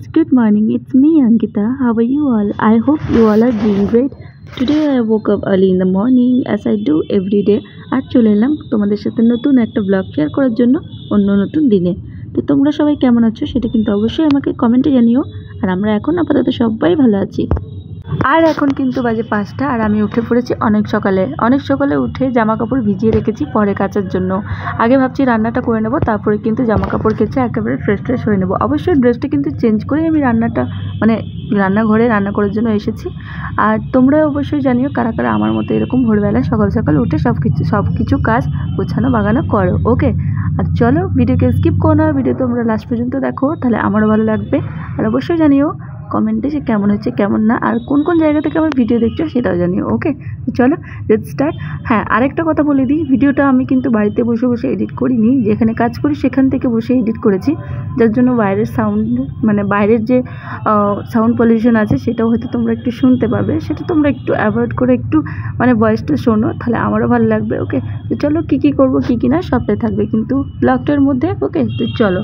guys, good morning. It's me Ankita. How are you all? I hope you all are doing great. Today I woke up early in the morning as I do every day. আর চলে এলাম তোমাদের সাথে নতুন একটা blog share করার জন্য অন্য নতুন দিনে। তো তোমরা সবাই কেমন আছো সেটা কিন্তু অবশ্যই আমাকে কমেন্টে জানিও। আর আমরা এখন আপাতত সবাই ভালো আছি। আর এখন কিন্তু বাজে 5টা আর আমি উঠে পড়েছি অনেক সকালে উঠে জামা কাপড় ভিজিয়ে রেখেছি পরে কাচার জন্য। আগে ভাবছি রান্নাটা করে নেব, তারপরে কিন্তু জামা কাপড় কেচে একেবারে ফ্রেশ হয়ে নেব। অবশ্যই ড্রেসটা কিন্তু চেঞ্জ করে আমি রান্নাঘরে রান্না করার জন্য এসেছি। আর তোমরা অবশ্যই জানিও কারা কারা আমার মতো এরকম ভোরবেলা সকাল উঠে সব কিছু কাজ গোছানো বাগানো করো। ওকে, আর চলো ভিডিওকে স্কিপ করো না, ভিডিও তোমরা লাস্ট পর্যন্ত দেখো, তাহলে আমারও ভালো লাগবে। আর অবশ্যই জানিও কমেন্টে যে কেমন হচ্ছে কেমন না, আর কোন কোন জায়গা থেকে আমার ভিডিও দেখছো সেটাও জানিও। ওকে, চলো লেটস স্টার্ট। হ্যাঁ, আরেকটা কথা বলে দিই, ভিডিওটা আমি কিন্তু বাড়িতে বসে এডিট করিনি, যেখানে কাজ করি সেখান থেকে বসে এডিট করেছি, যার জন্য বাইরের সাউন্ড বাইরের যে সাউন্ড পলিউশন আছে সেটাও হয়তো তোমরা একটু শুনতে পাবে। সেটা তোমরা একটু অ্যাভয়েড করে একটু ভয়েসটা শোনো, তাহলে আমারও ভালো লাগবে। ওকে, তো চলো কী করবো কী না সবটাই থাকবে কিন্তু ব্লগটার মধ্যে। ওকে, তো চলো।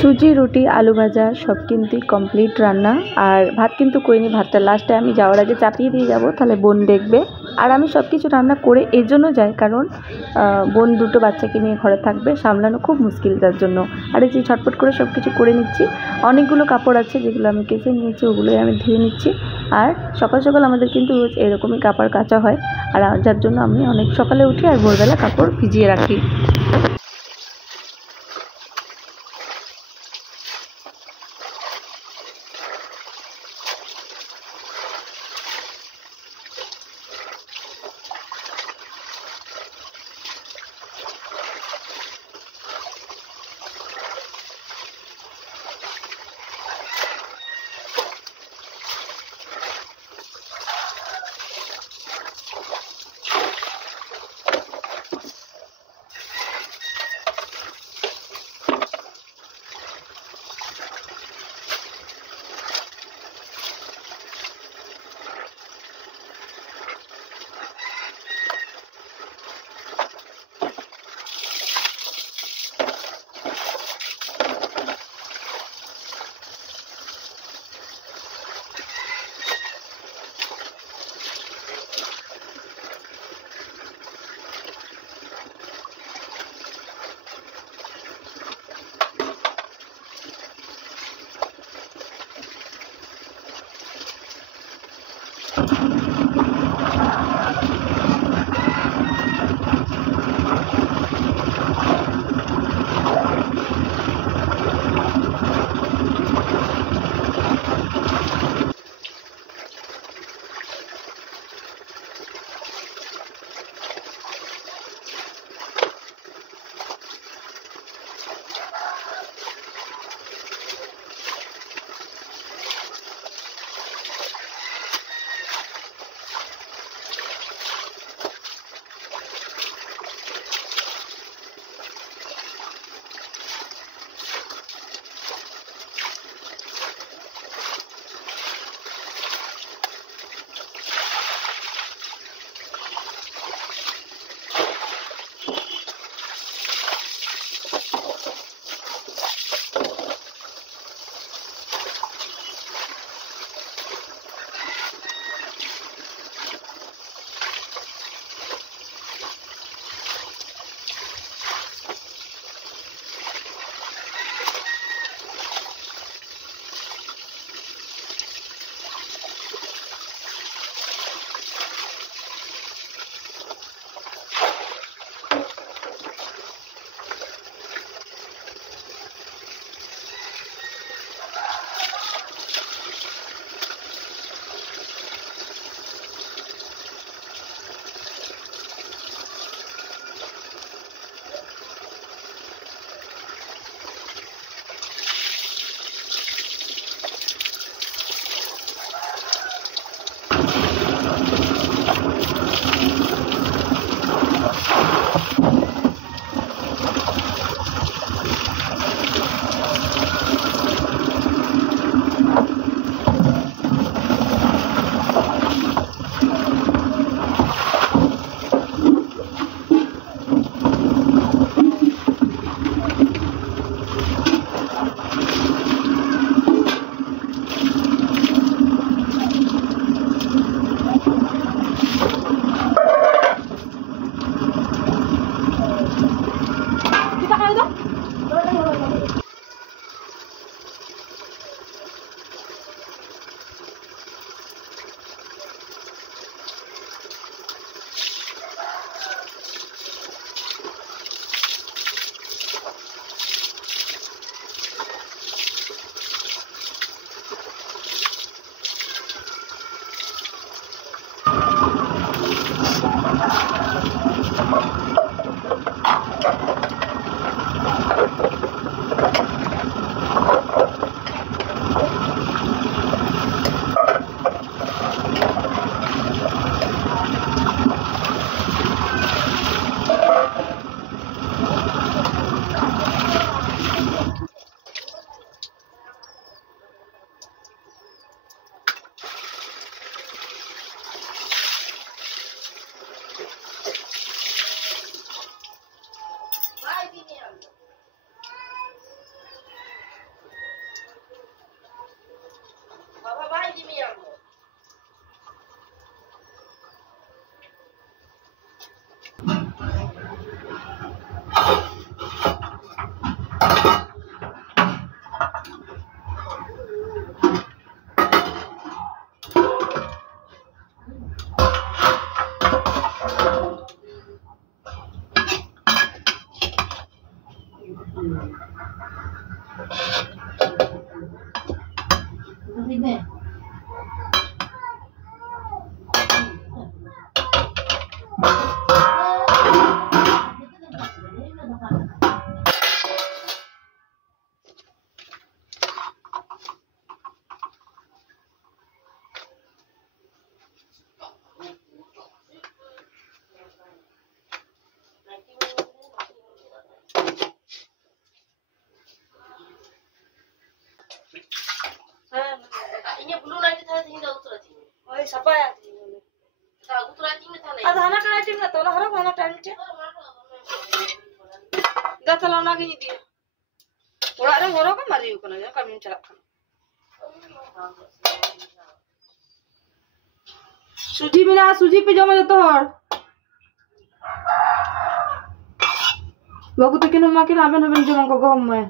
সুজি, রুটি, আলু ভাজা সব কিন্তু কমপ্লিট রান্না। আর ভাত কিন্তু করিনি, ভাতটা লাস্টে আমি যাওয়ার আগে চাপিয়ে দিয়ে যাব, তাহলে বোন দেখবে। আর আমি সব কিছু রান্না করে এর জন্য যাই, কারণ বোন দুটো বাচ্চাকে নিয়ে ঘরে থাকবে, সামলানো খুব মুশকিল তার জন্য। আর এই যে ছটপট করে সব কিছু করে নিচ্ছি। অনেকগুলো কাপড় আছে যেগুলো আমি কেচে নিয়েছি, ওগুলোই আমি ধুয়ে নিচ্ছি। আর সকাল সকাল আমাদের কিন্তু রোজ এরকমই কাপড় কাচা হয়, আর যার জন্য আমি অনেক সকালে উঠি আর ভোরবেলা কাপড় ভিজিয়ে রাখি। Ini belum lagi tadi tinggal utur aja. Oh, siapa ya? Tahu utur aja ini tadi. Ada anak kan aja nggak tahu lah, harap anak aja. Nggak tahu lagi ni dia. Orang orang kan mari kan aja kami mencelakan. सूजी मिला सूजी पे जमा जाता है बाबू तो किन माँ के रामेन हमें जमा को गम में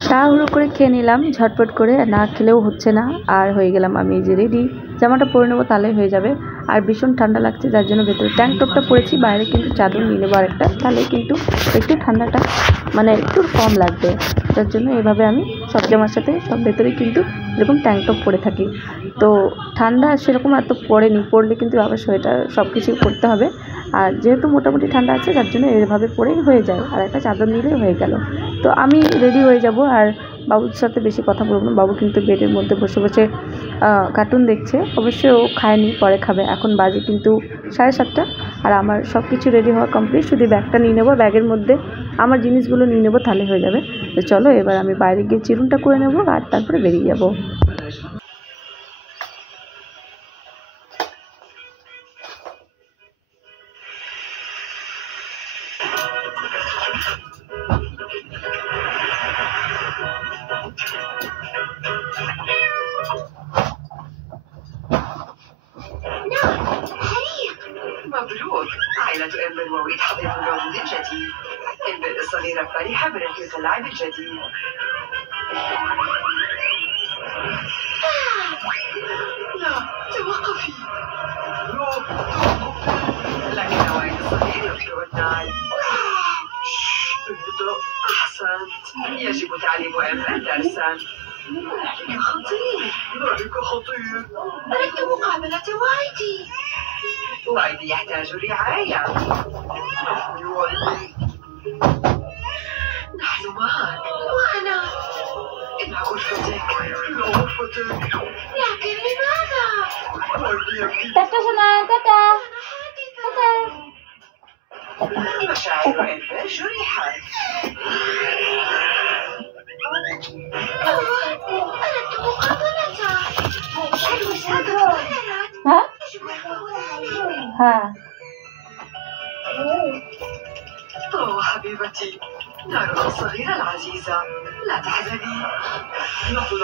তাড়াহুড়ো করে খেয়ে নিলাম ঝটপট করে, না খেলেও হচ্ছে না। আর হয়ে গেলাম আমি যে রেডি, জামাটা পরে নেবো তাহলে হয়ে যাবে। আর ভীষণ ঠান্ডা লাগছে যার জন্য ভেতরে ট্যাঙ্ক টপটা পরেছি, বাইরে কিন্তু চাদর নিয়ে নেবো আরেকটা, তাহলে কিন্তু একটু ঠান্ডাটা মানে একটু কম লাগবে। যার জন্য এভাবে আমি সব জামার সাথে সব ভেতরে কিন্তু এরকম ট্যাঙ্ক টপ পরে থাকি। তো ঠান্ডা সেরকম এত পড়েনি, পড়লে কিন্তু আবার সোয়েটার সব কিছুই পরতে হবে। আর যেহেতু মোটামুটি ঠান্ডা আছে যার জন্য এভাবে পরেই হয়ে যায়, আর একটা চাদর নিলেই হয়ে গেল। তো আমি রেডি হয়ে যাব, আর বাবুর সাথে বেশি কথা বলবো না। বাবু কিন্তু বেডের মধ্যে বসে বসে কার্টুন দেখছে, অবশ্যই ও খায়নি, পরে খাবে। এখন বাজে কিন্তু 7:30, আর আমার সব কিছু রেডি হওয়া কমপ্লিট, শুধু ব্যাগটা নিয়ে নেবো, ব্যাগের মধ্যে আমার জিনিসগুলো নিয়ে নেবো, তাহলে হয়ে যাবে। তো চলো এবার আমি বাইরে গিয়ে চিরুনটা করে নেবো, আর তারপরে বেরিয়ে যাবো। مبروك، عائلة إمبل وويد حضروا اليوم الجديد. إمبل الصغيرة فرحة برحلة اللعب الجديد. لا توقفي. لكن وائد الصغير يطلب النار. أحسنت، يجب تعليم إمبل درسا. ذلك خطير. ذلك خطير. أردت مقابلة وايدي. وايدي يحتاج رعاية. نحن وايدي. نحن معك. وأنا. إلى غرفتك. إلى غرفتك. لكن لماذا؟ وايدي يبكي. تاتا سنا تاتا تاتا. مشاعر إمبل جرحت. أردت مقابلته. المساعدة تغيرت. ها ها أوه حبيبتي، نارنا الصغيرة العزيزة، لا تحزني. نحن